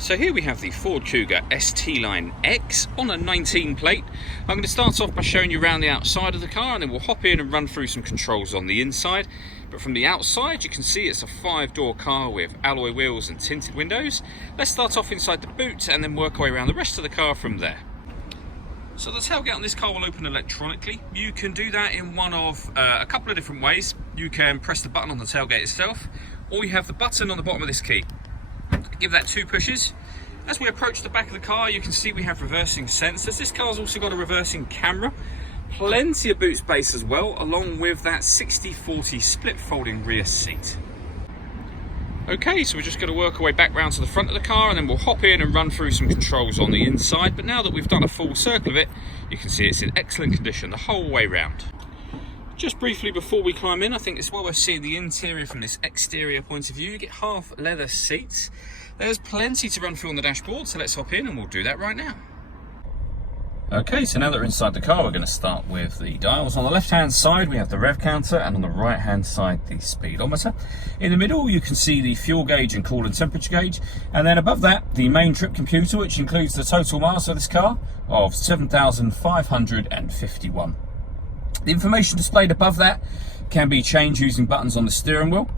So here we have the Ford Kuga ST Line X on a 19 plate. I'm going to start off by showing you around the outside of the car, and then we'll hop in and run through some controls on the inside. But from the outside you can see it's a 5-door car with alloy wheels and tinted windows. Let's start off inside the boot and then work our way around the rest of the car from there. So the tailgate on this car will open electronically. You can do that in one of a couple of different ways. You can press the button on the tailgate itself, or you have the button on the bottom of this key. Give that 2 pushes. As we approach the back of the car, you can see we have reversing sensors. This car's also got a reversing camera, plenty of boot space as well, along with that 60/40 split folding rear seat. Okay, so we're just going to work our way back round to the front of the car, and then we'll hop in and run through some controls on the inside. But now that we've done a full circle of it, you can see it's in excellent condition the whole way round. Just briefly before we climb in, I think it's well worth seeing the interior from this exterior point of view. You get half leather seats. There's plenty to run through on the dashboard, so let's hop in and we'll do that right now. Okay, so now that we're inside the car, we're going to start with the dials. On the left-hand side, we have the rev counter, and on the right-hand side, the speedometer. In the middle, you can see the fuel gauge and coolant temperature gauge. And then above that, the main trip computer, which includes the total miles of this car of 7,551. The information displayed above that can be changed using buttons on the steering wheel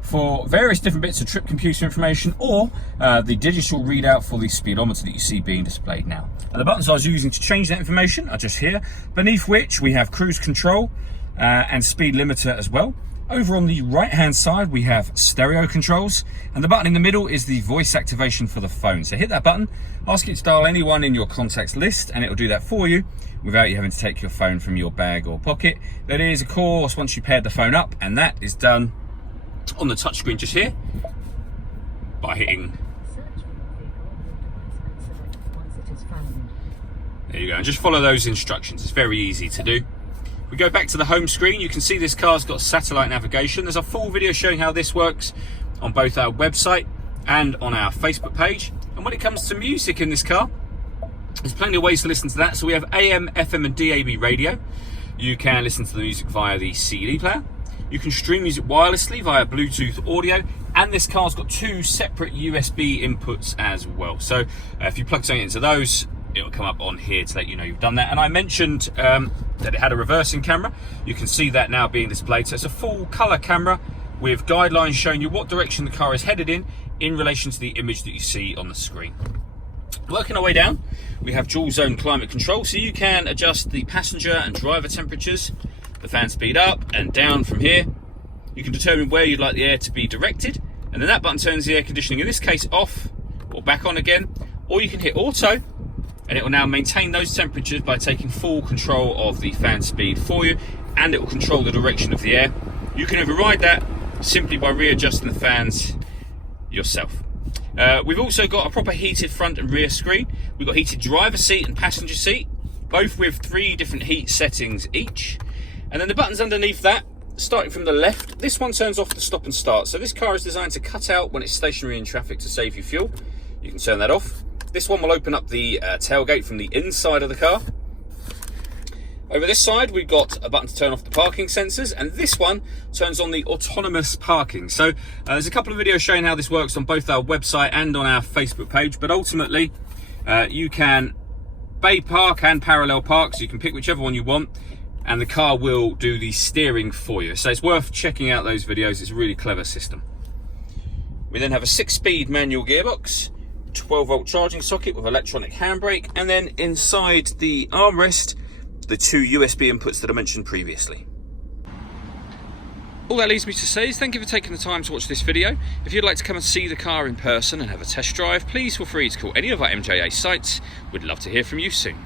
for various different bits of trip computer information, or the digital readout for the speedometer that you see being displayed now. And the buttons I was using to change that information are just here, beneath which we have cruise control and speed limiter as well. Over on the right hand side we have stereo controls, and the button in the middle is the voice activation for the phone. So hit that button, ask it to dial anyone in your contacts list, and it will do that for you without you having to take your phone from your bag or pocket. That is, of course, once you paired the phone up, and that is done on the touchscreen just here by hitting. There you go, and just follow those instructions. It's very easy to do. We go back to the home screen. You can see this car's got satellite navigation. There's a full video showing how this works on both our website and on our Facebook page. And when it comes to music in this car, there's plenty of ways to listen to that. So we have AM, FM and DAB radio. You can listen to the music via the CD player. You can stream music wirelessly via Bluetooth audio, and this car's got 2 separate USB inputs as well. So if you plug something into those, it'll come up on here to let you know you've done that. And I mentioned that it had a reversing camera. You can see that now being displayed. So it's a full color camera with guidelines showing you what direction the car is headed in relation to the image that you see on the screen. Working our way down, we have dual zone climate control, so you can adjust the passenger and driver temperatures, the fan speed up and down from here. You can determine where you'd like the air to be directed, and then that button turns the air conditioning, in this case, off or back on again. Or you can hit auto, and it will now maintain those temperatures by taking full control of the fan speed for you, and it will control the direction of the air. You can override that simply by readjusting the fans yourself. We've also got a proper heated front and rear screen. We've got heated driver seat and passenger seat, both with 3 different heat settings each. And then the buttons underneath that, starting from the left, this one turns off the stop and start. So this car is designed to cut out when it's stationary in traffic to save you fuel. You can turn that off. This one will open up the tailgate from the inside of the car. Over this side, we've got a button to turn off the parking sensors, and this one turns on the autonomous parking. So there's a couple of videos showing how this works on both our website and on our Facebook page, but ultimately you can bay park and parallel park, so you can pick whichever one you want, and the car will do the steering for you. So it's worth checking out those videos. It's a really clever system. We then have a 6-speed manual gearbox, 12-volt charging socket with electronic handbrake, and then inside the armrest, the 2 USB inputs that I mentioned previously. All that leaves me to say is thank you for taking the time to watch this video. If you'd like to come and see the car in person and have a test drive, please feel free to call any of our MJA sites. We'd love to hear from you soon.